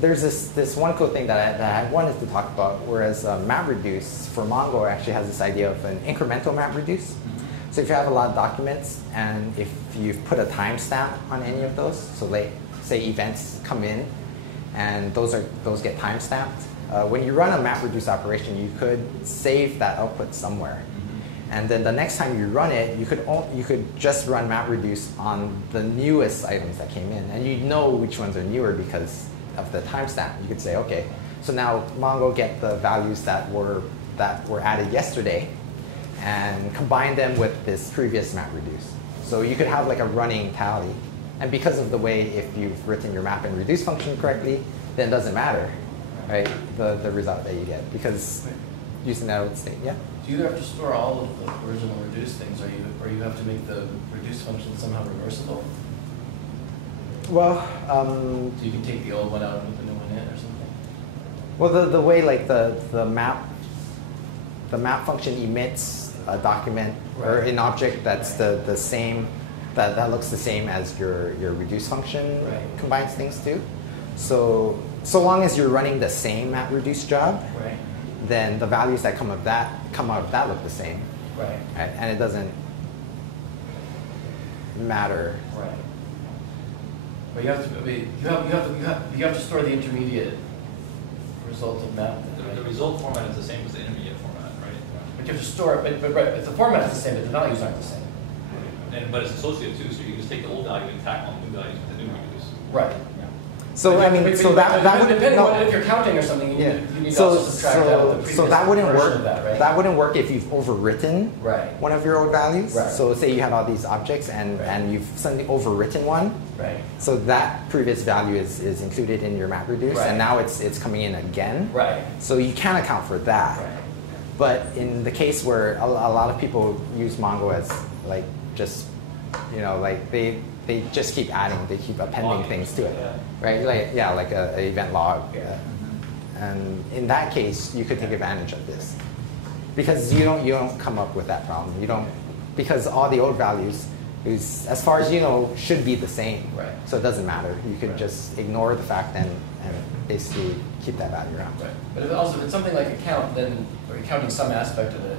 there's this one cool thing that I wanted to talk about, whereas MapReduce for Mongo actually has this idea of an incremental MapReduce. So if you have a lot of documents, and if you've put a timestamp on any of those, so say events come in, and those get timestamped. When you run a MapReduce operation, you could save that output somewhere, and then the next time you run it, you could just run MapReduce on the newest items that came in, and you know which ones are newer because of the timestamp. You could say, okay, so now Mongo get the values that were added yesterday, and combine them with this previous MapReduce. So you could have like a running tally. And because of the way, if you've written your map and reduce function correctly, then it doesn't matter, right? The result that you get, because using that old state, yeah? Do you have to store all of the original reduce things, or you have to make the reduce function somehow reversible? Well, So you can take the old one out and put the new one in or something? well, the way like the map function emits a document or an object that's the same, that looks the same as your reduce function combines things too. So long as you're running the same MapReduce job, then the values that come out of that look the same. Right. And it doesn't matter. Right. But you have to store the intermediate result of map. The result format is the same as the intermediate format, right? But you have to store it, but the format is the same, but the values aren't the same. But it's associated too, so you can just take the old value and tack on new values with the new reduce. Right. So I mean, so that would depending no. on if you're counting or something, you need to So also subtract out the previous that wouldn't version work. of that, right? That wouldn't work if you've overwritten Right. one of your old values. Right. So say you had all these objects and you've suddenly overwritten one. Right. So that previous value is included in your MapReduce, Right. and now it's coming in again. Right. So you can't account for that. Right. But in the case where a lot of people use Mongo as like just, like they just keep adding, they keep appending things to it, right? Like a event log. And in that case, you could take advantage of this because you don't come up with that problem. You don't, because all the old values, as far as you know, should be the same. Right. So it doesn't matter. You could just ignore the fact and basically keep that value around. Right. But if it's something like a count, then or you're counting some aspect of it,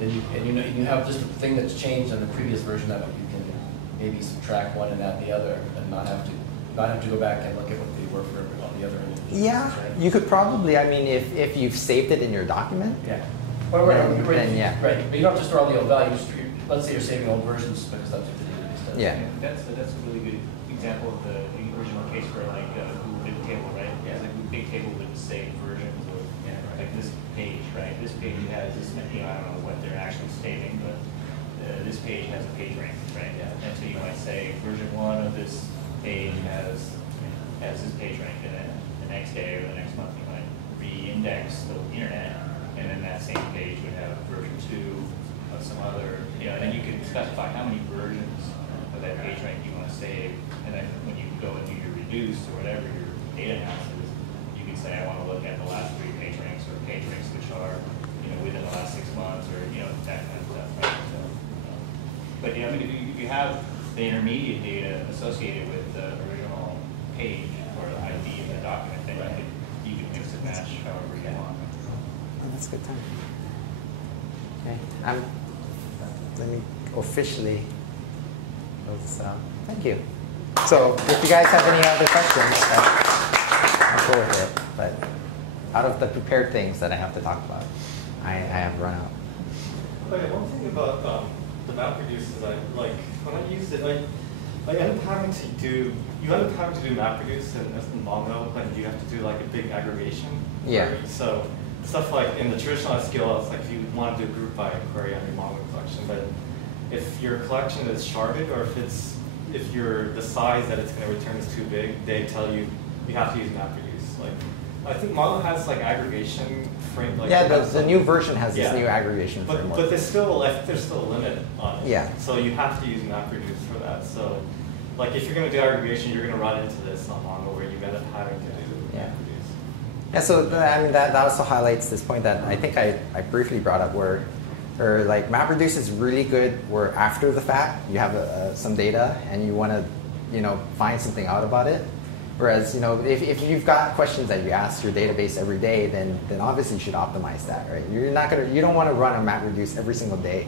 then you have just a thing that's changed on the previous version of it. You can maybe subtract one and add the other, and not have to go back and look at what they were for all the other individuals. Yeah, Right? you could probably. I mean, if you've saved it in your document. Yeah. Well, Then, yeah. Right. But you don't have to store all the old values. Let's say you're saving old versions because that's what the database does. Yeah. That's a really good example of the original case for like Google Big Table, right? Yeah. Because like Google Big Table would save versions of like this page, right? This page has this many, I don't know what they're actually stating, but this page has a page rank, right? Yeah. And so you might say version 1 of this page has this page rank, and then the next day or the next month you might re-index the internet, and then that same page would have version 2 of some other, and then you could specify how many versions of that page rank you want to save, and then when you go and do your reduce or whatever your data analysis, you can say I want to look at the last 3 page ranks or page ranks which are within the last 6 months or that kind of stuff, right? So, but I mean, if you have the intermediate data associated with the original page or the ID of the document, then you can mix and match however you want. Oh, that's a good time. Okay, let me officially close this out. Thank you. So if you guys have any other questions, I'll go with it. But out of the prepared things that I have to talk about, I have run out. Okay, one thing about the MapReduce is like when I use it, I end up having to do MapReduce and as in Mongo, and you have to do like a big aggregation. Yeah. So stuff like in the traditional SQL, it's like if you want to do a group by query on your Mongo collection, but if your collection is sharded or if the size that it's going to return is too big, they tell you you have to use MapReduce. Like, I think Mongo has like aggregation frame. Like, yeah, the new version has this new aggregation framework. But there's still a limit on it. Yeah. So you have to use MapReduce for that. So, like, if you're going to do aggregation, you're going to run into this on Mongo where you end up having to do MapReduce. Yeah, so I mean that also highlights this point that I think I briefly brought up where like MapReduce is really good where after the fact you have some data and you want to find something out about it. Whereas if you've got questions that you ask your database every day, then obviously you should optimize that, right? You don't want to run a MapReduce every single day,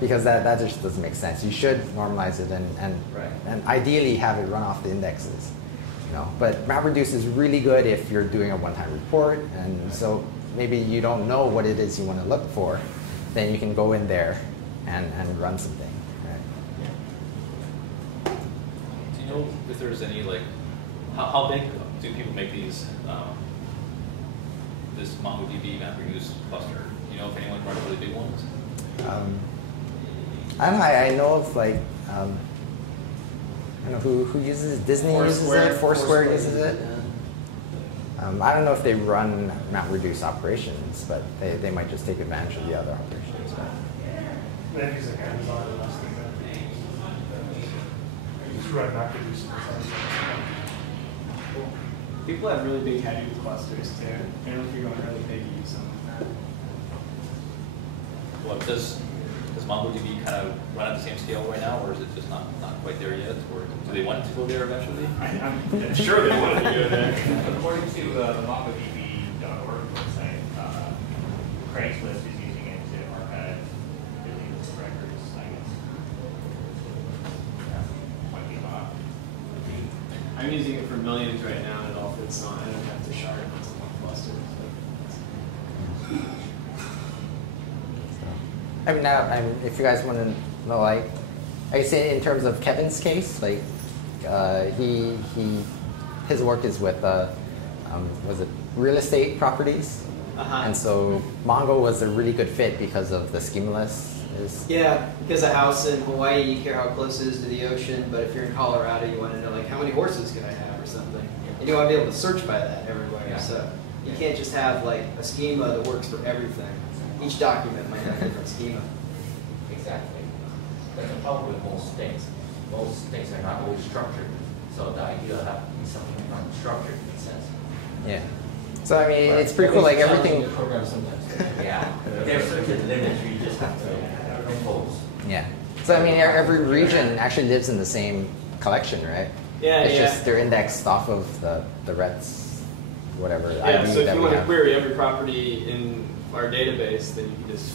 because that just doesn't make sense. You should normalize it and ideally have it run off the indexes. But MapReduce is really good if you're doing a one-time report, and so maybe you don't know what it is you want to look for, then you can go in there and run something. Right? Do you know if there's any how big do people make these this MongoDB MapReduce cluster? Do you know if anyone runs really big ones? I don't know. I know of I don't know who uses it. Disney uses it. Foursquare uses it. I don't know if they run MapReduce operations, but they might just take advantage of the other operations. Maybe using Amazon or less than that. You just run MapReduce. People have really big Hadoop clusters too. I don't know if you're going really big, you use something like that. Well, does MongoDB kind of run at the same scale right now, or is it just not quite there yet? Or do they want it to go there eventually? I'm sure they want to go there. According to the MongoDB.org website, Craigslist is using it to archive billions of records, I guess. Might be off. I'm using it for millions right now, and it all fits on. I don't have to shard it into one cluster. If you guys want to know, like I say, in terms of Kevin's case, like his work is with was it real estate properties, and so Mongo was a really good fit because of the schemaless. Yeah, because a house in Hawaii, you care how close it is to the ocean, but if you're in Colorado, you want to know like how many horses can I have or something, and you want to be able to search by that everywhere. Yeah. So you can't just have like a schema that works for everything. Each document might have a different schema. Exactly. That's the problem with most things. Most things are not always structured. So the idea of having something unstructured makes sense. Yeah. So I mean, it's pretty cool. Like everything. Program sometimes. Yeah. There's certain limits you just have to impose. Yeah. So I mean, every region actually lives in the same collection, right? Yeah. It's just they're indexed off of the rets, whatever. Yeah. ID So if that you we want to have. query every property in our database, then you can just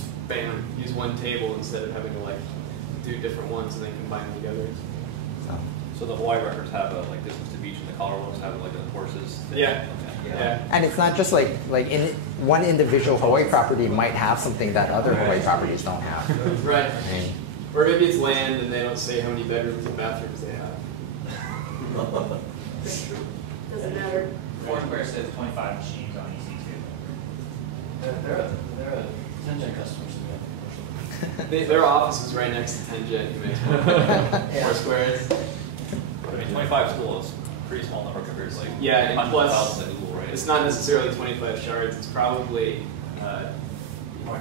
use one table instead of having to like do different ones and then combine them together. So the Hawaii records have distance to beach, and the Colorado ones have the horses. Yeah. Okay. Yeah. And it's not just like in one individual Hawaii property might have something that other Hawaii properties don't have. Right. I mean, Or maybe it's land and they don't say how many bedrooms and bathrooms they have. Doesn't matter. Foursquare says 25 machines on EC2. They're a Tengen customers to me. Their office is right next to Tengen. You may Foursquare is. I mean, 25 still is a pretty small number compared to Yeah, and hundreds of plus thousands at Google, right? it's not necessarily 25 shards. It's probably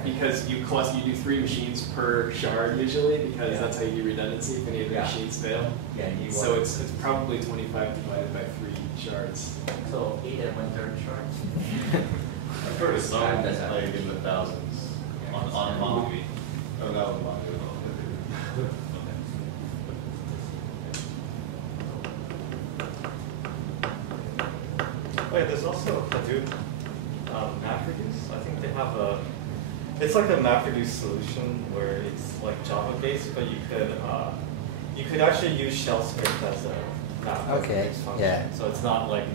because you do 3 machines per shard usually, because that's how you do redundancy if any of the machines fail. Yeah, So it's probably 25 divided by 3 shards. So 8 and 1/3 shards. I've heard of some like in the thousands. On MongoDB. Oh, that was MongoDB. Wait, there's also Hadoop MapReduce. I think they have it's like a MapReduce solution where it's like Java based, but you could actually use shell script as a MapReduce function. Yeah. So it's not like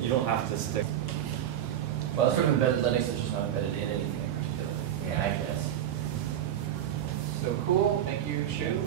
you don't have to stick. Well, it's sort of embedded Linux, it's just not embedded in anything in particular. Yeah, I guess. So cool. Thank you, Shu.